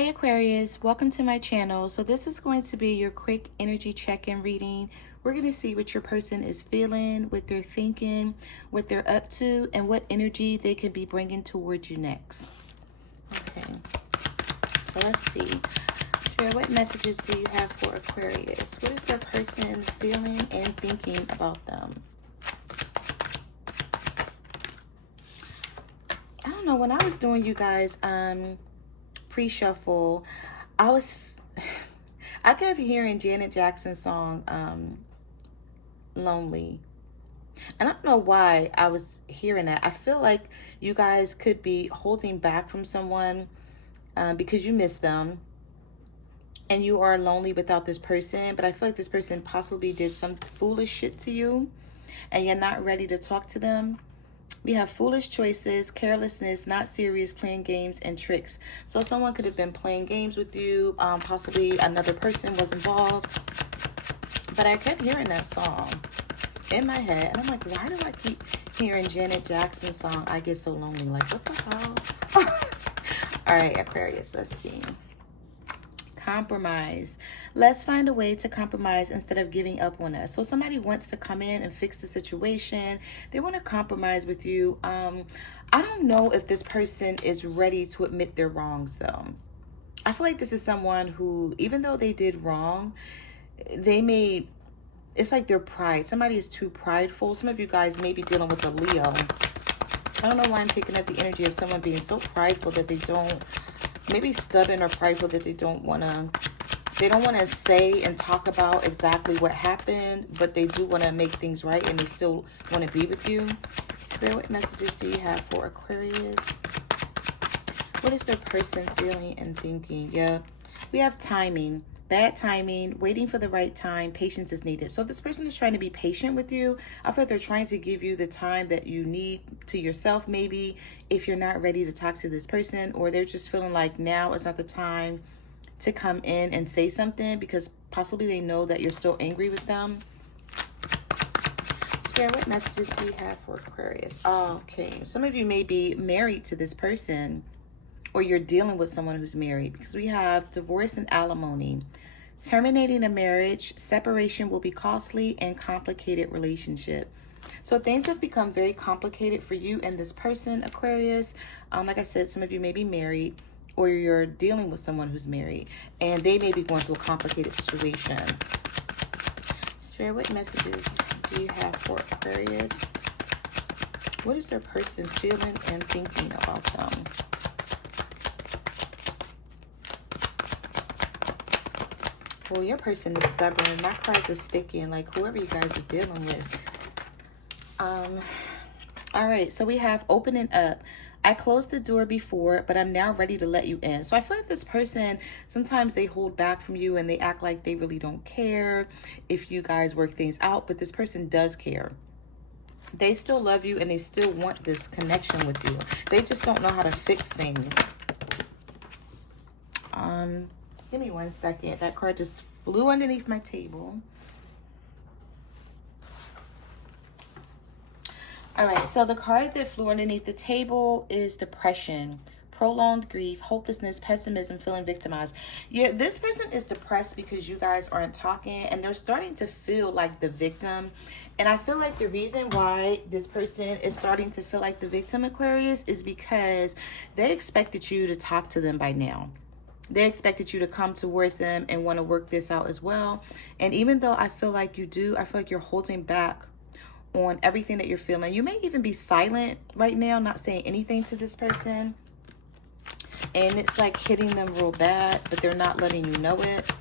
Hi Aquarius, welcome to my channel. So this is going to be your quick energy check-in reading. We're going to see what your person is feeling, what they're thinking, what they're up to, and what energy they could be bringing towards you next. Okay, so let's see. Spirit, what messages do you have for Aquarius? What is their person feeling and thinking about them? I don't know, when I was doing you guys pre-shuffle, I kept hearing Janet Jackson's song Lonely, and I don't know why I was hearing that. I feel like you guys could be holding back from someone because you miss them and you are lonely without this person, but I feel like this person possibly did some foolish shit to you and you're not ready to talk to them. We have foolish choices, carelessness, not serious, playing games, and tricks. So someone could have been playing games with you. Possibly another person was involved. But I kept hearing that song in my head. And I'm like, why do I keep hearing Janet Jackson's song, I Get So Lonely? Like, what the hell? All right, Aquarius, let's see. Compromise. Let's find a way to compromise instead of giving up on us. So somebody wants to come in and fix the situation. They want to compromise with you. I don't know if this person is ready to admit their wrongs though. I feel like this is someone who, even though they did wrong, it's like their pride. Somebody is too prideful. Some of you guys may be dealing with a Leo. I don't know why I'm picking up the energy of someone being so prideful that they don't, maybe stubborn or prideful that they don't want to say and talk about exactly what happened, but they do want to make things right and they still want to be with you. Spirit, what messages do you have for Aquarius? What is their person feeling and thinking? Yeah, we have timing. Bad timing, waiting for the right time, patience is needed. So this person is trying to be patient with you. I feel like they're trying to give you the time that you need to yourself, maybe, if you're not ready to talk to this person, or they're just feeling like now is not the time to come in and say something because possibly they know that you're still angry with them. Spirit, what messages do you have for Aquarius? Okay, some of you may be married to this person, or you're dealing with someone who's married, because we have divorce and alimony. Terminating a marriage, separation will be costly and complicated relationship. So things have become very complicated for you and this person, Aquarius. Like I said, some of you may be married or you're dealing with someone who's married and they may be going through a complicated situation. Spirit, what messages do you have for Aquarius? What is their person feeling and thinking about them? Well, your person is stubborn. My cards are sticking, like whoever you guys are dealing with. All right, so we have opening up. I closed the door before, but I'm now ready to let you in. So I feel like this person, sometimes they hold back from you and they act like they really don't care if you guys work things out, but this person does care. They still love you and they still want this connection with you. They just don't know how to fix things. Give me 1 second. That card just flew underneath my table. All right, so the card that flew underneath the table is depression, prolonged grief, hopelessness, pessimism, feeling victimized. Yeah, this person is depressed because you guys aren't talking and they're starting to feel like the victim. And I feel like the reason why this person is starting to feel like the victim, Aquarius, is because they expected you to talk to them by now. They expected you to come towards them and want to work this out as well. And even though I feel like you do, I feel like you're holding back on everything that you're feeling. You may even be silent right now, not saying anything to this person. And it's like hitting them real bad, but they're not letting you know it.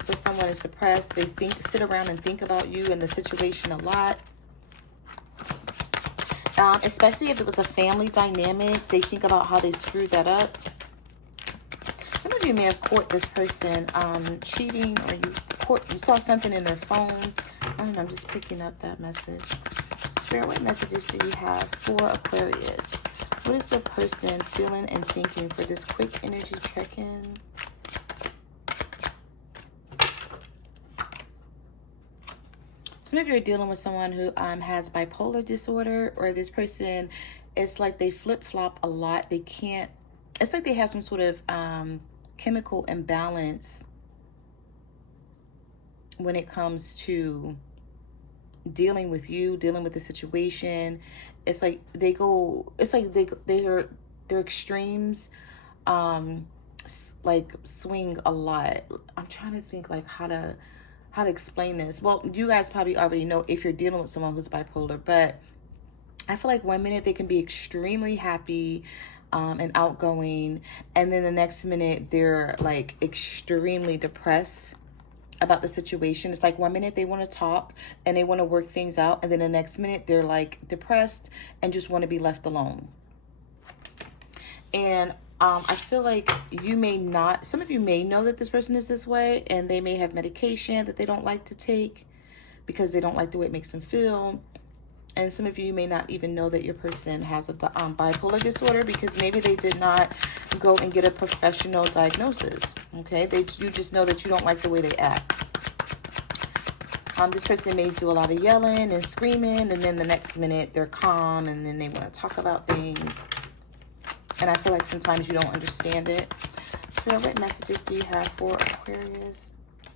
So someone is suppressed. They sit around and think about you and the situation a lot. Especially if it was a family dynamic, they think about how they screwed that up. Some of you may have caught this person cheating, or you saw something in their phone. I don't know, I'm just picking up that message. Spirit, what messages do you have for Aquarius? What is the person feeling and thinking for this quick energy check-in? Some of you are dealing with someone who has bipolar disorder, or this person, it's like they flip-flop a lot. They can't, it's like they have some sort of chemical imbalance when it comes to dealing with you, dealing with the situation. It's like they go, it's like their extremes like swing a lot. I'm trying to think like how to explain this. Well, you guys probably already know if you're dealing with someone who's bipolar, but I feel like one minute they can be extremely happy and outgoing, and then the next minute they're like extremely depressed about the situation. It's like one minute they want to talk and they want to work things out, and then the next minute they're like depressed and just want to be left alone. And I feel like you may not, some of you may know that this person is this way, and they may have medication that they don't like to take because they don't like the way it makes them feel. And some of you may not even know that your person has a bipolar disorder because maybe they did not go and get a professional diagnosis. Okay, you just know that you don't like the way they act. This person may do a lot of yelling and screaming, and then the next minute they're calm, and then they want to talk about things. And I feel like sometimes you don't understand it. Spirit, what messages do you have for Aquarius?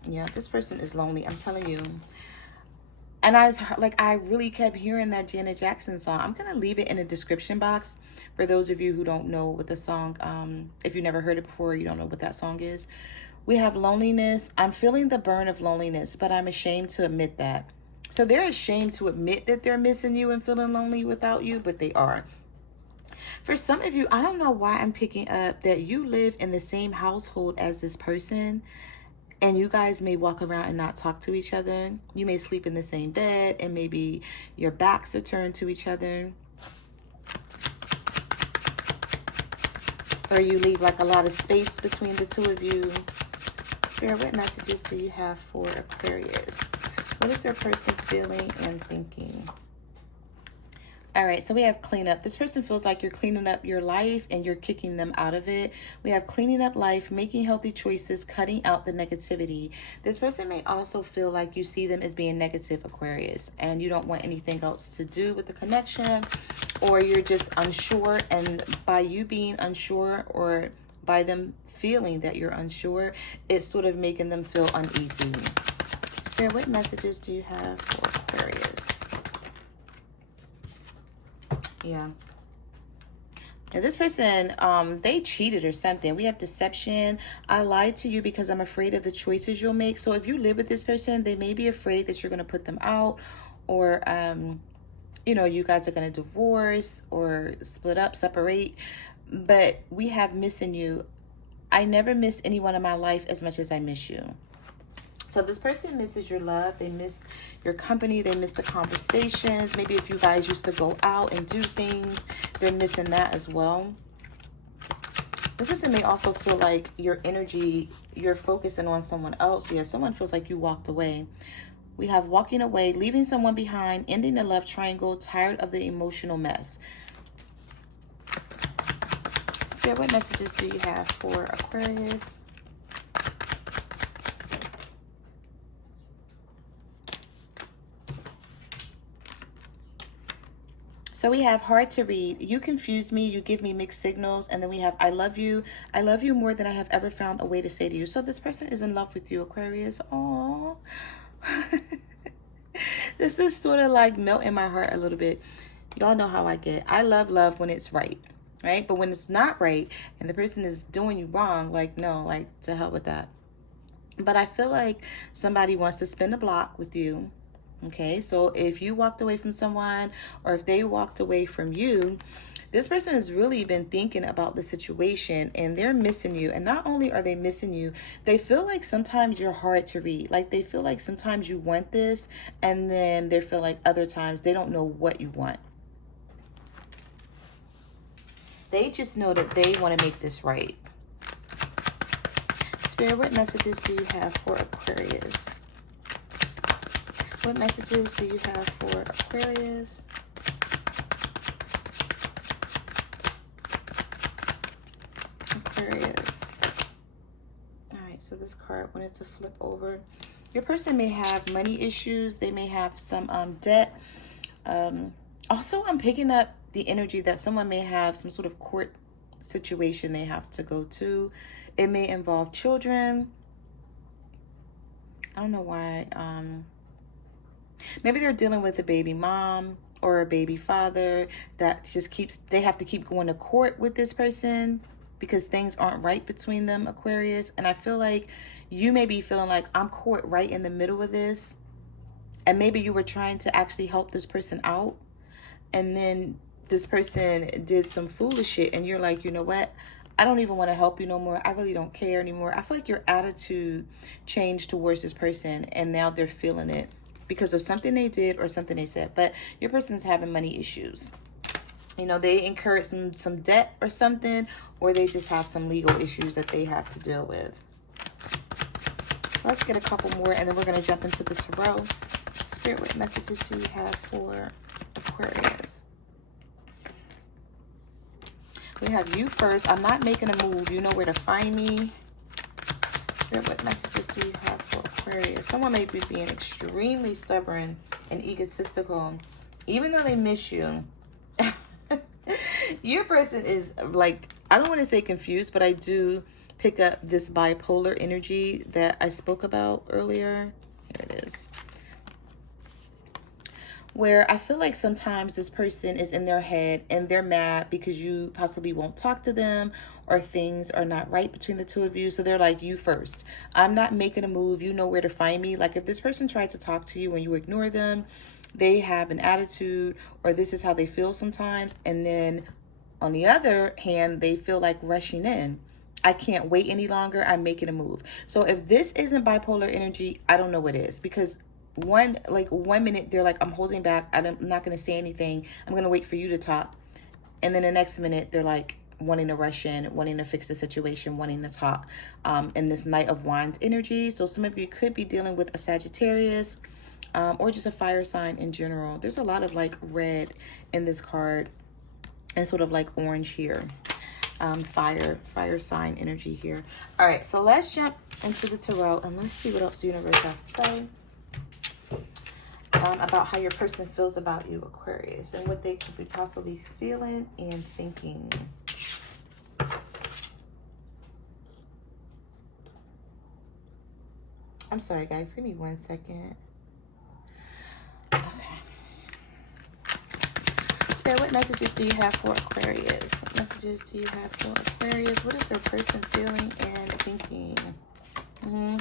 Yeah, this person is lonely, I'm telling you. And I really kept hearing that Janet Jackson song. I'm going to leave it in the description box for those of you who don't know what the song, if you never heard it before, you don't know what that song is. We have loneliness. I'm feeling the burn of loneliness, but I'm ashamed to admit that. So they're ashamed to admit that they're missing you and feeling lonely without you, but they are. For some of you, I don't know why I'm picking up that you live in the same household as this person. And you guys may walk around and not talk to each other. You may sleep in the same bed, and maybe your backs are turned to each other. Or you leave like a lot of space between the two of you. Spirit, what messages do you have for Aquarius? What is their person feeling and thinking? All right, so we have cleanup. This person feels like you're cleaning up your life and you're kicking them out of it. We have cleaning up life, making healthy choices, cutting out the negativity. This person may also feel like you see them as being negative, Aquarius, and you don't want anything else to do with the connection, or you're just unsure. And by you being unsure, or by them feeling that you're unsure, it's sort of making them feel uneasy. Spirit, what messages do you have for Aquarius? Yeah. Now this person, they cheated or something. We have deception. I lied to you because I'm afraid of the choices you'll make. So if you live with this person, they may be afraid that you're going to put them out, or, you know, you guys are going to divorce or split up, separate. But we have missing you. I never missed anyone in my life as much as I miss you. So this person misses your love. They miss your company. They miss the conversations. Maybe if you guys used to go out and do things, they're missing that as well. This person may also feel like your energy, you're focusing on someone else. Yeah, someone feels like you walked away. We have walking away, leaving someone behind, ending the love triangle, tired of the emotional mess. Spirit, what messages do you have for Aquarius? So we have hard to read. You confuse me. You give me mixed signals. And then we have I love you. I love you more than I have ever found a way to say to you. So this person is in love with you, Aquarius. Aww. This is sort of like melting my heart a little bit. Y'all know how I get. I love love when it's right. Right? But when it's not right and the person is doing you wrong, like, no, like, to hell with that. But I feel like somebody wants to spin the block with you. Okay, so if you walked away from someone, or if they walked away from you, this person has really been thinking about the situation, and they're missing you. And not only are they missing you, they feel like sometimes you're hard to read. Like they feel like sometimes you want this, and then they feel like other times they don't know what you want. They just know that they want to make this right. Spirit, what messages do you have for Aquarius? What messages do you have for Aquarius? Aquarius. All right, so this card wanted to flip over. Your person may have money issues. They may have some debt. Also, I'm picking up the energy that someone may have some sort of court situation they have to go to. It may involve children. I don't know why. Maybe they're dealing with a baby mom or a baby father that just they have to keep going to court with this person because things aren't right between them, Aquarius. And I feel like you may be feeling like I'm caught right in the middle of this. And maybe you were trying to actually help this person out. And then this person did some foolish shit. And you're like, you know what? I don't even want to help you no more. I really don't care anymore. I feel like your attitude changed towards this person. And now they're feeling it because of something they did or something they said. But your person's having money issues. You know, they incurred some debt or something. Or they just have some legal issues that they have to deal with. So let's get a couple more. And then we're going to jump into the tarot. Spirit, what messages do you have for Aquarius? We have you first. I'm not making a move. You know where to find me. Spirit, what messages do you have for Aquarius? Someone may be being extremely stubborn and egotistical. Even though they miss you. Your person is like, I don't want to say confused, but I do pick up this bipolar energy that I spoke about earlier. Here it is. Where I feel like sometimes this person is in their head and they're mad because you possibly won't talk to them or things are not right between the two of you. So they're like, you first. I'm not making a move. You know where to find me. Like if this person tried to talk to you and you ignore them, they have an attitude or this is how they feel sometimes. And then on the other hand, they feel like rushing in. I can't wait any longer. I'm making a move. So if this isn't bipolar energy, I don't know what is, because one minute they're like, I'm holding back, I'm not going to say anything, I'm going to wait for you to talk, and then the next minute they're like wanting to rush in, wanting to fix the situation, wanting to talk, in this Knight of Wands energy. So some of you could be dealing with a Sagittarius, or just a fire sign in general. There's a lot of like red in this card and sort of like orange here. Fire sign energy here. All right, so let's jump into the tarot and let's see what else the universe has to say about how your person feels about you, Aquarius, and what they could be possibly feeling and thinking. I'm sorry, guys. Give me 1 second. Okay. Spirit, what messages do you have for Aquarius? What messages do you have for Aquarius? What is their person feeling and thinking?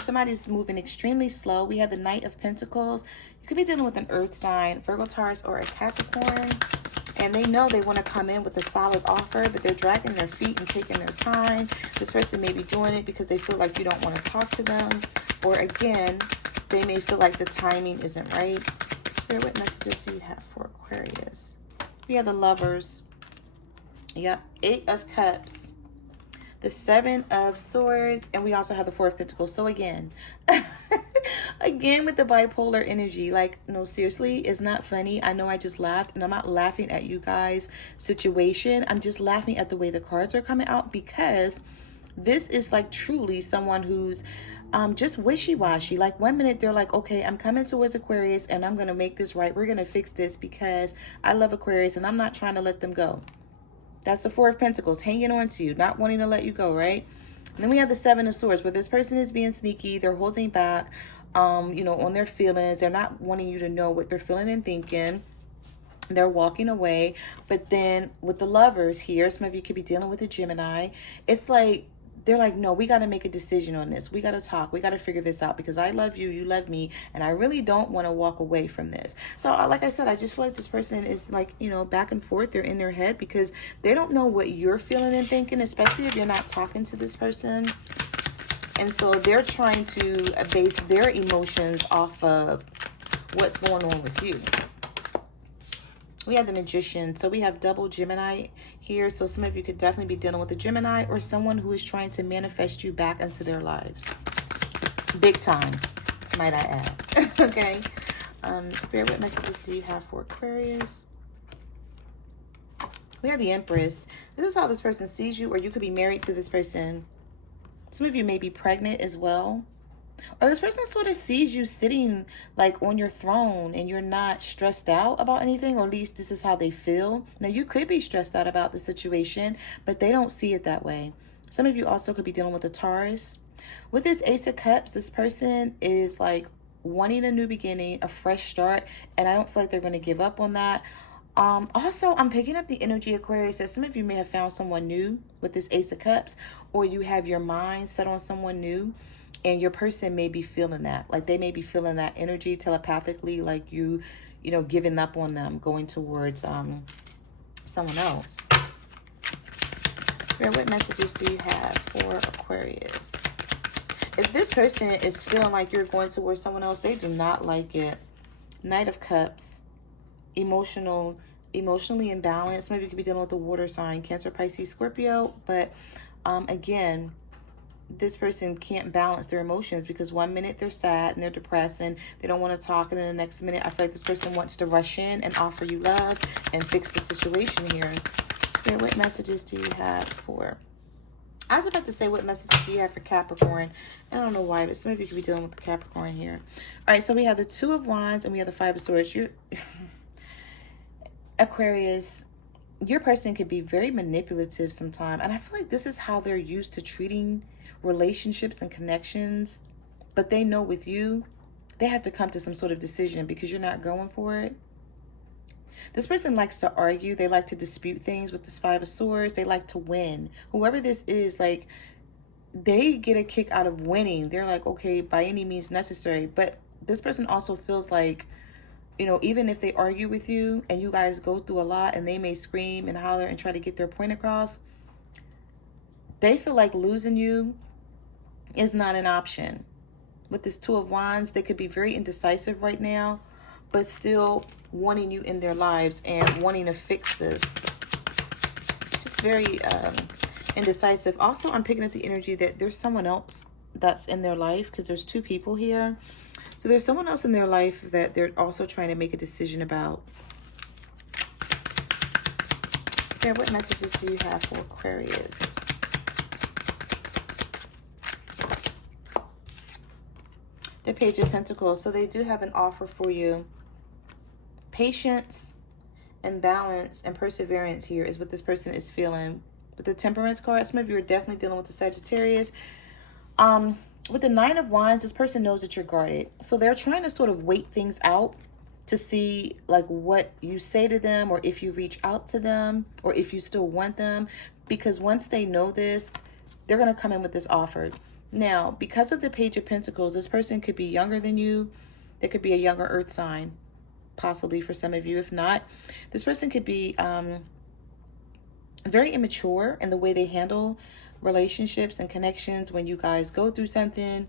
Somebody's moving extremely slow. We have the Knight of Pentacles. You could be dealing with an earth sign, Virgo, Taurus, or a Capricorn. And they know they want to come in with a solid offer, but they're dragging their feet and taking their time. This person may be doing it because they feel like you don't want to talk to them. Or again, they may feel like the timing isn't right. Spirit, what messages do you have for Aquarius? We have the Lovers. Yep. 8 of Cups. The 7 of Swords. And we also have the 4 of Pentacles. So again, again with the bipolar energy. Like, no, seriously, it's not funny. I know I just laughed. And I'm not laughing at you guys' situation. I'm just laughing at the way the cards are coming out. Because this is like truly someone who's just wishy-washy. Like 1 minute they're like, okay, I'm coming towards Aquarius and I'm going to make this right. We're going to fix this because I love Aquarius and I'm not trying to let them go. That's the 4 of Pentacles, hanging on to you, not wanting to let you go, right? And then we have the 7 of Swords, where this person is being sneaky. They're holding back, you know, on their feelings. They're not wanting you to know what they're feeling and thinking. They're walking away. But then with the Lovers here, some of you could be dealing with a Gemini. It's like, they're like, no, we got to make a decision on this. We got to talk. We got to figure this out because I love you. You love me. And I really don't want to walk away from this. So like I said, I just feel like this person is like, you know, back and forth. They're in their head because they don't know what you're feeling and thinking, especially if you're not talking to this person. And so they're trying to base their emotions off of what's going on with you. We have the Magician. So we have double Gemini here. So some of you could definitely be dealing with a Gemini or someone who is trying to manifest you back into their lives. Big time, might I add. Okay. Spirit, what messages do you have for Aquarius? We have the Empress. This is how this person sees you, or you could be married to this person. Some of you may be pregnant as well. Or this person sort of sees you sitting like on your throne and you're not stressed out about anything, or at least this is how they feel. Now, you could be stressed out about the situation, but they don't see it that way. Some of you also could be dealing with a Taurus. With this Ace of Cups, this person is like wanting a new beginning, a fresh start, and I don't feel like they're going to give up on that. Also, I'm picking up the energy, Aquarius, that some of you may have found someone new with this Ace of Cups, or you have your mind set on someone new, and your person may be feeling that. Like they may be feeling that energy telepathically, like you know, giving up on them, going towards someone else. Spirit, what messages do you have for Aquarius? If this person is feeling like you're going towards someone else, they do not like it. Knight of Cups, emotionally imbalanced. Maybe you could be dealing with a water sign, Cancer, Pisces, Scorpio. But again, this person can't balance their emotions because 1 minute they're sad and they're depressed and they don't want to talk, and then the next minute I feel like this person wants to rush in and offer you love and fix the situation here. Spirit, what messages do you have for... I was about to say, what messages do you have for Capricorn? I don't know why, but some of you could be dealing with the Capricorn here. All right, so we have the Two of Wands and we have the Five of Swords. Aquarius, your person could be very manipulative sometimes, and I feel like this is how they're used to treating relationships and connections. But they know with you, they have to come to some sort of decision because you're not going for it. This person likes to argue. They like to dispute things with this Five of Swords. They like to win. Whoever this is, like, they get a kick out of winning. They're like, okay, by any means necessary. But this person also feels like, you know, even if they argue with you and you guys go through a lot and they may scream and holler and try to get their point across, they feel like losing you is not an option. With this Two of Wands, they could be very indecisive right now, but still wanting you in their lives and wanting to fix this. Just very indecisive. Also, I'm picking up the energy that there's someone else that's in their life, because there's two people here. So there's someone else in their life that they're also trying to make a decision about. Spirit, what messages do you have for Aquarius? The Page of Pentacles. So they do have an offer for you. Patience and balance and perseverance here is what this person is feeling. With the Temperance card, some of you are definitely dealing with the Sagittarius. With the Nine of Wands, this person knows that you're guarded. So they're trying to sort of wait things out to see like what you say to them, or if you reach out to them, or if you still want them. Because once they know this, they're going to come in with this offer. Now, because of the Page of Pentacles, this person could be younger than you. They could be a younger earth sign, possibly for some of you. If not, this person could be very immature in the way they handle relationships and connections when you guys go through something.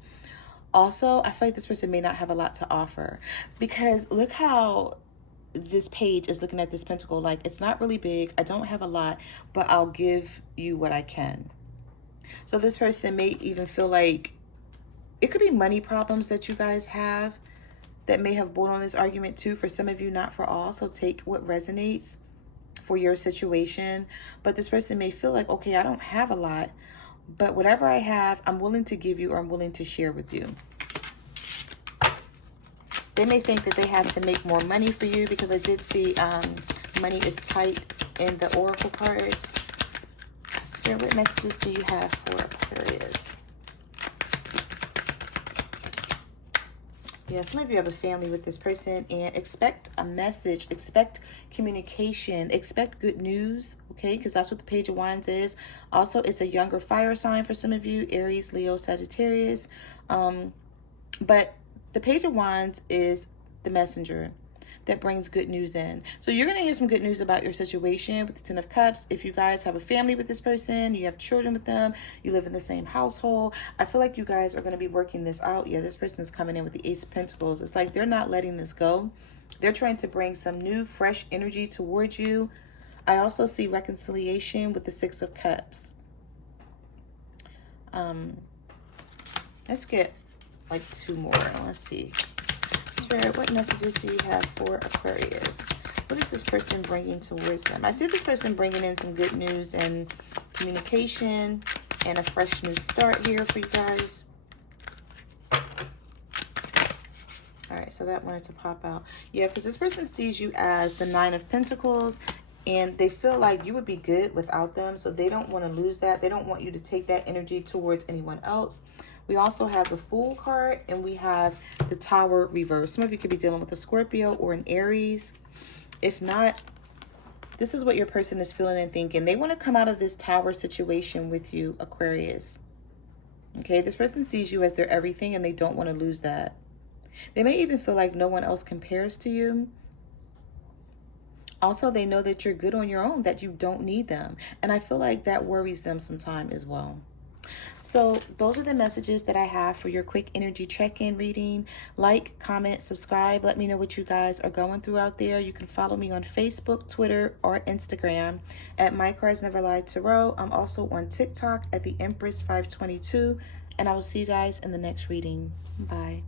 Also, I feel like this person may not have a lot to offer, because look how this page is looking at this pentacle. Like, it's not really big. I don't have a lot, but I'll give you what I can. So this person may even feel like it could be money problems that you guys have that may have brought on this argument too. For some of you, not for all. So take what resonates for your situation. But this person may feel like, okay, I don't have a lot, but whatever I have, I'm willing to give you, or I'm willing to share with you. They may think that they have to make more money for you, because I did see money is tight in the oracle cards. Spirit, what messages do you have for Aquarius? Yeah, some of you have a family with this person, and expect a message, expect communication, expect good news, okay? Because that's what the Page of Wands is. Also, it's a younger fire sign for some of you, Aries, Leo, Sagittarius. But the Page of Wands is the messenger that brings good news in. So you're going to hear some good news about your situation with the Ten of Cups. If you guys have a family with this person, you have children with them, you live in the same household, I feel like you guys are going to be working this out. Yeah, this person is coming in with the Ace of Pentacles. It's like they're not letting this go. They're trying to bring some new, fresh energy towards you. I also see reconciliation with the Six of Cups. Let's get like two more. Let's see. Spirit, what messages do you have for Aquarius? What is this person bringing towards them? I see this person bringing in some good news and communication and a fresh new start here for you guys. All right, so that wanted to pop out. Yeah, because this person sees you as the Nine of Pentacles, and they feel like you would be good without them, so they don't want to lose that. They don't want you to take that energy towards anyone else. We also have the Fool card, and we have the Tower reverse. Some of you could be dealing with a Scorpio or an Aries. If not, this is what your person is feeling and thinking. They want to come out of this Tower situation with you, Aquarius. Okay, this person sees you as their everything, and they don't want to lose that. They may even feel like no one else compares to you. Also, they know that you're good on your own, that you don't need them. And I feel like that worries them sometime as well. So those are the messages that I have for your quick energy check-in reading. Like, comment, subscribe. Let me know what you guys are going through out there. You can follow me on Facebook, Twitter, or Instagram at My Cards Never Lie Tarot. I'm also on TikTok at the Empress 522. And I will see you guys in the next reading. Bye.